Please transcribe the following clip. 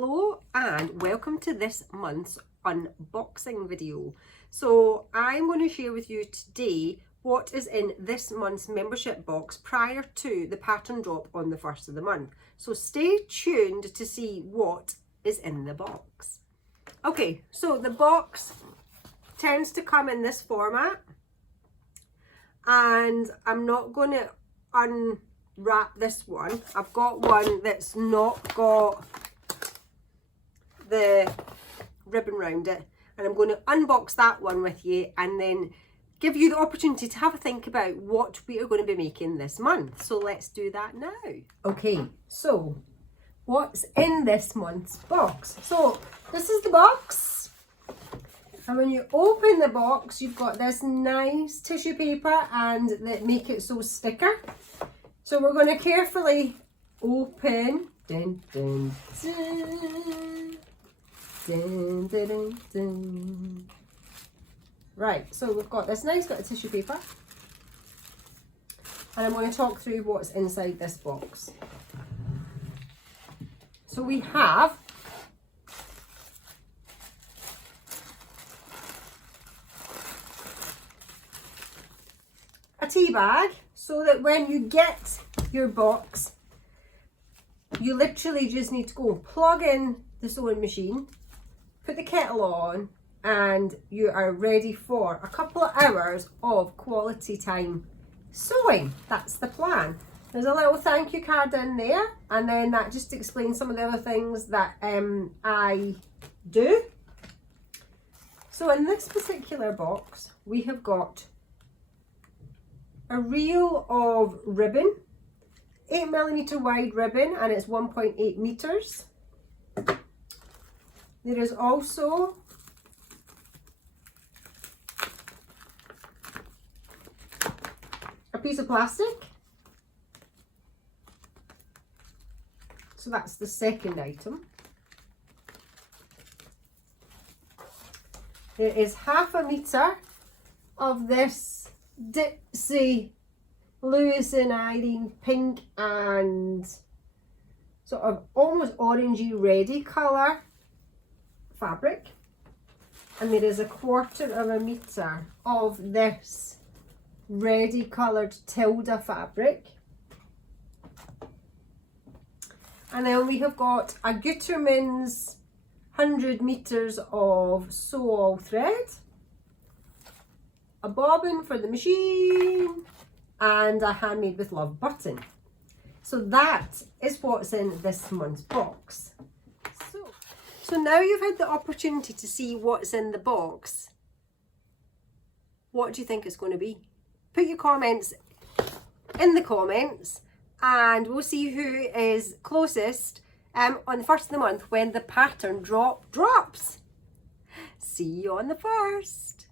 Hello and welcome to this month's unboxing video. So I'm going to share with you today what is in this month's membership box prior to the pattern drop on the 1st of the month. So stay tuned to see what is in the box. Okay, so the box tends to come in this format, and I'm not going to unwrap this one. I've got one that's not got the ribbon around it, and I'm going to unbox that one with you and then give you the opportunity to have a think about what we are going to be making this month. So let's do that now. Okay, so what's in this month's box? So this is the box, and when you open the box you've got this nice tissue paper and that make it so sticker. So we're going to carefully open. Dun, dun, dun. Dun, dun, dun, dun. Right, so we've got this nice bit of tissue paper, and I'm going to talk through what's inside this box. So we have a tea bag, so that when you get your box, you literally just need to go plug in the sewing machine, put the kettle on, and you are ready for a couple of hours of quality time sewing. That's the plan. There's a little thank you card in there, and then that just explains some of the other things that I do. So in this particular box we have got a reel of ribbon, 8mm wide ribbon, and it's 1.8 meters. There is also a piece of plastic. So that's the second item. There is 1/2 meter of this Dipsy Lewis and Irene pink and sort of almost orangey reddy colour fabric, and there is 1/4 meter of this reddy coloured Tilda fabric, and then we have got a Gutermann's 100 meters of sew all thread, a bobbin for the machine, and a handmade with love button. So that is what's in this month's box. So now you've had the opportunity to see what's in the box, what do you think it's going to be? Put your comments in the comments, and we'll see who is closest on the 1st of the month when the pattern drops. See you on the 1st.